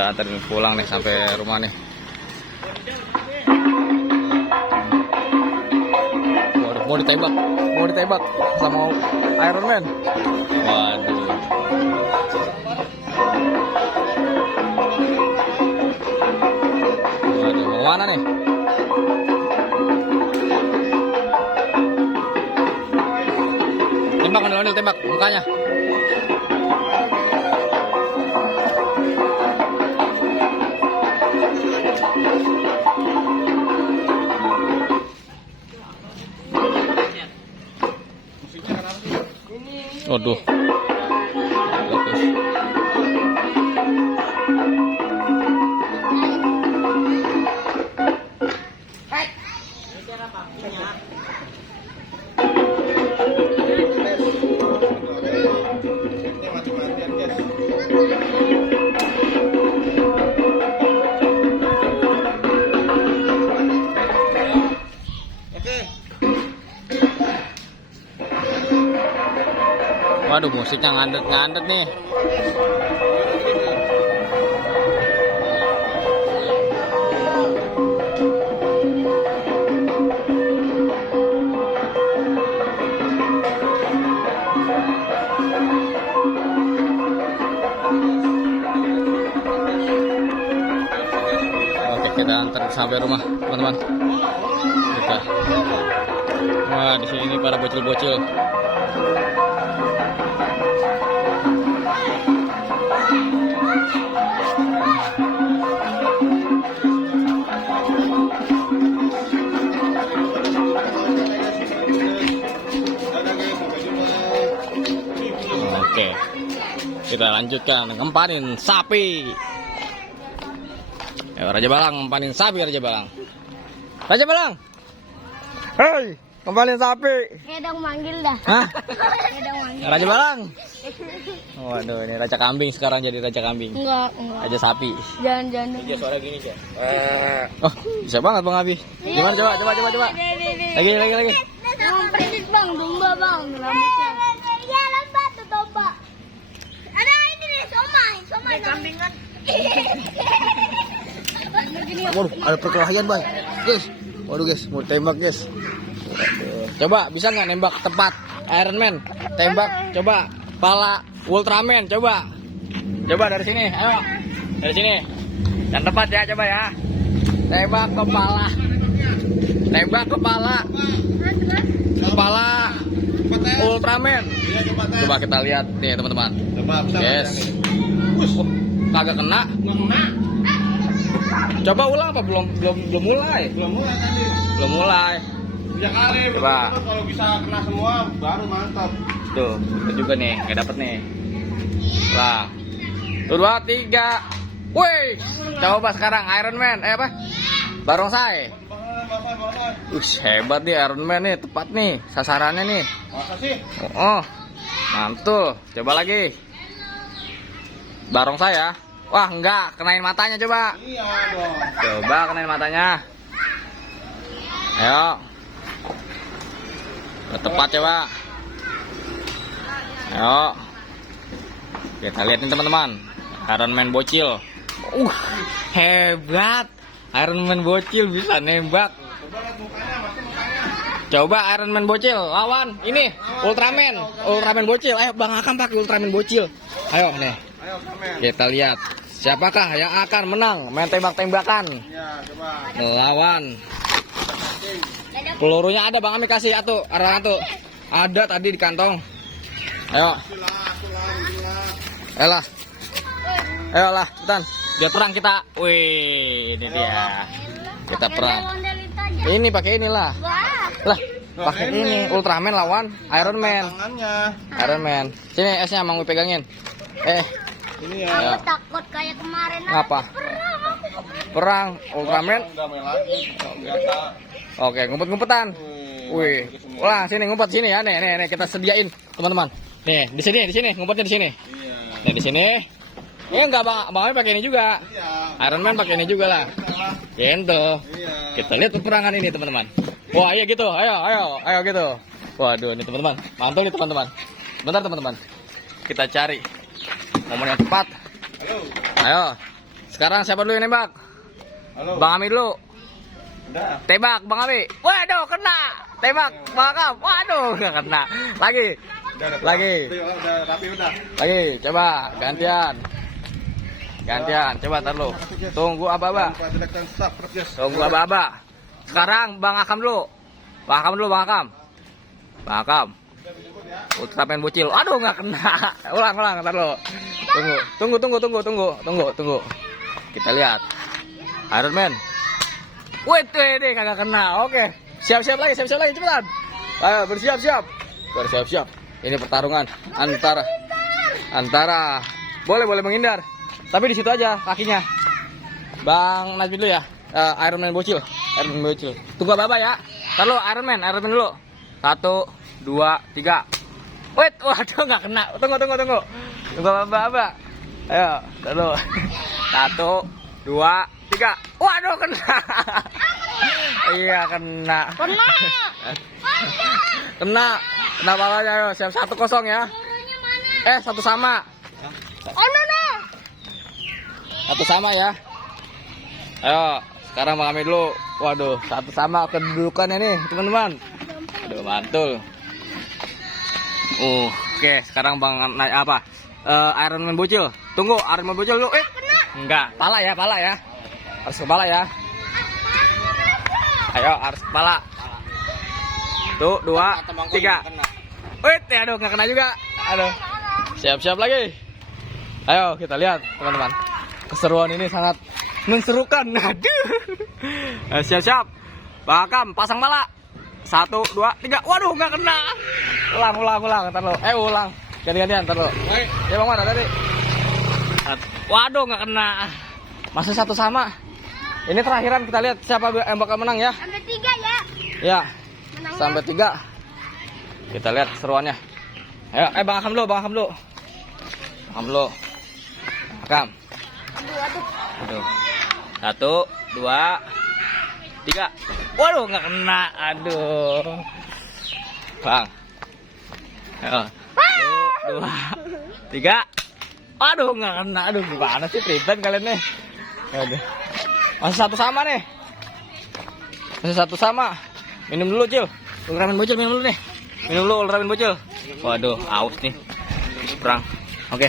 Kita anterin pulang nih sampai rumah nih. Waduh, mau ditembak sama Iron Man. Waduh. Waduh, mau mana nih? Tembak, Ondel-ondel, tembak mukanya. Waduh. Bagus. Waduh, musiknya ngandet nih. Oke, kita antar sampai rumah, teman-teman. Kita. Wah, di sini para bocil-bocil. Oke, kita lanjutkan ngempanin sapi. Raja Balang ngempanin sapi, Raja Balang. Raja Balang, hei, ngempanin sapi. Kayak dong manggil dah. Hah? Kayak dong manggil. Raja Balang. Waduh, ini raja kambing sekarang jadi raja kambing. Enggak. Raja sapi. Jangan. Iya, suara gini aja. Oh, bisa banget Bang Abi. Gimana coba. Lagi. Bang, persis bang, domba bang, rambutnya. Iya, lomba tuh domba. Ada ini nih, somai kambing kan. Waduh, ada perkelahian, Bay. Guys. Waduh, guys, mau tembak, guys. Waduh. Coba, bisa nggak nembak tepat Iron Man? Tembak, coba. Pala Ultraman, coba. Coba dari sini, ayo. Dari sini. Yang tepat ya, coba ya. Tembak kepala. Kepala Ultraman. Coba kita lihat nih, teman-teman. Yes. Kagak kena. Coba ulang apa belum mulai? Belum mulai. Coba. Kalau bisa kena semua baru mantap. Tuh, itu juga nih, kayak dapet nih. Lah. 1, 2, 3. Wih. Coba sekarang Iron Man, apa? Barongsai. Hebat nih Iron Man nih, tepat nih sasarannya nih. Masa sih? Oh, mantul. Coba lagi. Barongsai ya. Wah, enggak, kenain matanya coba. Iya dong. Coba kenain matanya. Ayo. Tepat coba. Ayo. Kita lihat nih teman-teman. Iron Man bocil. Hebat. Iron Man bocil bisa nembak. Coba Iron Man bocil lawan ini Ultraman bocil. Ayo Bang Akam pakai Ultraman bocil. Ayo nih. Ayo, Ultraman. Kita lihat siapakah yang akan menang main tembak-tembakan. Ya, coba. Melawan. Pelurunya ada Bang Ami, kasih atuh, atuh. Ada tadi di kantong. Ayo. Ayolah. Ayolah, cepetan. Biar perang kita. Wih, ini dia. Kita perang. Ini pakai inilah. Lah, pakai ini Ultraman lawan Iron Man. Tangannya. Iron Man. Sini esnya mau pegangin. Ini ya. Aku takut kayak kemarin. Ngapa? Perang Ultraman. Udah main lagi. Biasa. Oke, ngumpet-ngumpetan. Wih. Wah, sini ngumpet sini ya. Nih, kita sediain, teman-teman. Nih, di sini, ngumpetnya di sini. Iya. Nih, di sini. Ya enggak, Bang pakai ini juga. Iya. Iron Man pakai ini juga lah. Gitu. Iya. Kita lihat peperangan ini, teman-teman. Wah, iya gitu. Ayo gitu. Waduh, ini teman-teman. Mantul nih, teman-teman. Bentar, teman-teman. Kita cari momen yang tepat. Halo. Ayo. Sekarang siapa dulu yang nembak? Halo. Bang Ami dulu. Udah. Tembak Bang Ami. Waduh, kena. Tembak Bang Akam. Waduh, nggak kena. Lagi. Udah. Lagi. Udah rapi udah. Lagi. Coba gantian. Gantian. Coba tar lu. Tunggu aba-aba. Tunggu aba-aba. Sekarang Bang Akam dulu. Bang Akam dulu, Bang Akam. Bang Akam. Ultraman bocil. Aduh, nggak kena. Ulang, ntar lu. Tunggu. Kita lihat. Iron Man. Wait, deh kagak kena. Oke. Siap-siap lagi, cepetan. Ayo, bersiap-siap. Ini pertarungan antara boleh menghindar. Tapi di situ aja kakinya. Bang Najmi dulu ya. Iron Man bocil. Tunggu apa ya? Ntar lu Iron Man dulu. 1, 2, 3. Wait, waduh nggak kena. Tunggu. Tunggu apa? Ayo, ntar lu. 1, 2, 3. Waduh kena. Iya kena. Kena palanya. Ayo, siap 1-0 ya. 1 sama. Oh no. 1 sama ya. Ayo, sekarang Bang Ami dulu. Waduh, 1 sama kedudukannya nih, teman-teman. Aduh, mantul. Oke, sekarang Bang Iron Man bocil. Tunggu, Iron Man bocil dulu. Enggak, pala ya. Harus kepala ya. Ayo, harus kepala. 1, 2, 3. Wait, aduh, nggak kena juga. Aduh. Siap-siap lagi. Ayo, kita lihat, teman-teman. Keseruan ini sangat menserukan. Aduh. Siap-siap. Bang Akam, pasang pala. 1, 2, 3. Waduh, nggak kena. Ulang. Ntar lo. Ulang. Ganti-gantian, ntar lo. Ya Bang mana tadi? Waduh, nggak kena. Masih 1 sama. Ini terakhiran, kita lihat siapa yang bakal menang ya. Sampai 3 ya. Ya. Menangnya. Sampai 3. Kita lihat keseruannya. Ayo, Bang Akam dulu. Akam. 1, 2, 3. Waduh, nggak kena. Aduh. Bang. Ayo. 1, 2, 3. Aduh, nggak kena. Aduh, gimana sih ribet kalian nih. Aduh. Masih 1 sama nih. Minum dulu, Cil. Ultraman bocil minum dulu nih. Ultraman bocil. Waduh, aus nih. Perang. Oke.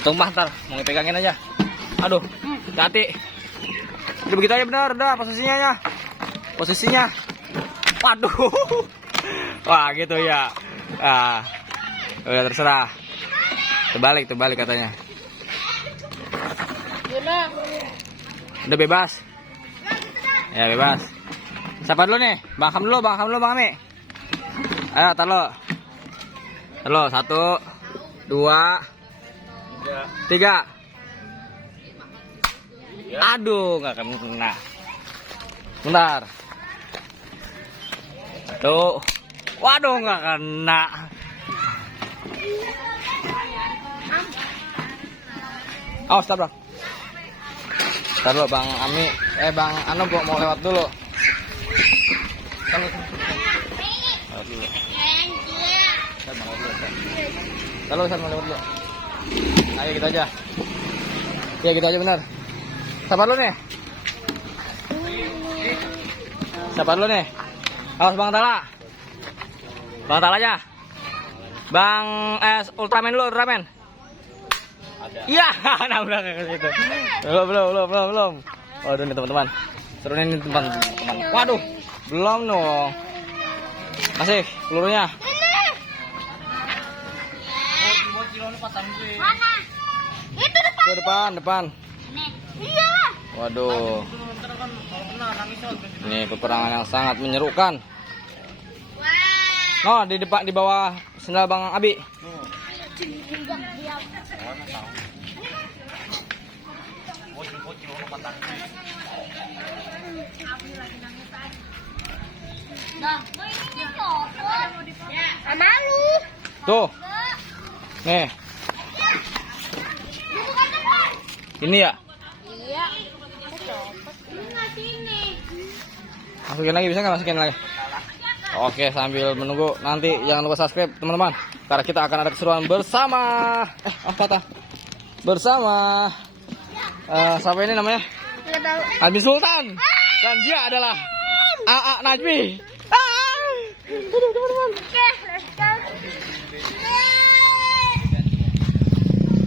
Tumpah ntar, mau dipegangin aja. Aduh, hati. Udah begitu aja benar, posisinya. Waduh. Wah, gitu ya. Udah terserah. Terbalik katanya. Udah bebas. Ya, bebas. Siapa dulu nih? Bang Akam dulu, Bang Ami. Ayo, taruh. 1, 2, 3. Aduh, nggak kena. Bentar. 1. Waduh, nggak kena. Awas tabrak. Ntar dulu Bang Ami, Bang Ano mau lewat dulu. Kalau mau lewat dulu. Ayo kita aja. Ya kita aja benar. Sabar lu nih. Awas Bang Tala. Bang Tala aja. Bang Ultraman dulu, Ultraman. Iya, nah udah ke situ. Belum. Waduh nih teman-teman. Seru nih teman-teman. Waduh, belum dong. Masih pelurunya. Mana? Itu Depan. Iya. Waduh. Ini peperangan yang sangat menyerukan. Oh, di depan, di bawah sendal Bang Abi. Malu. Tuh. Nih. Ini ya? Iya. Sini. Masukin lagi, bisa nggak masukin lagi? Oke, sambil menunggu nanti jangan lupa subscribe teman-teman, karena kita akan ada keseruan bersama bersama Siapa ini namanya? Nggak tahu. Admin Sultan. Dan dia adalah AA Najmi. Oke,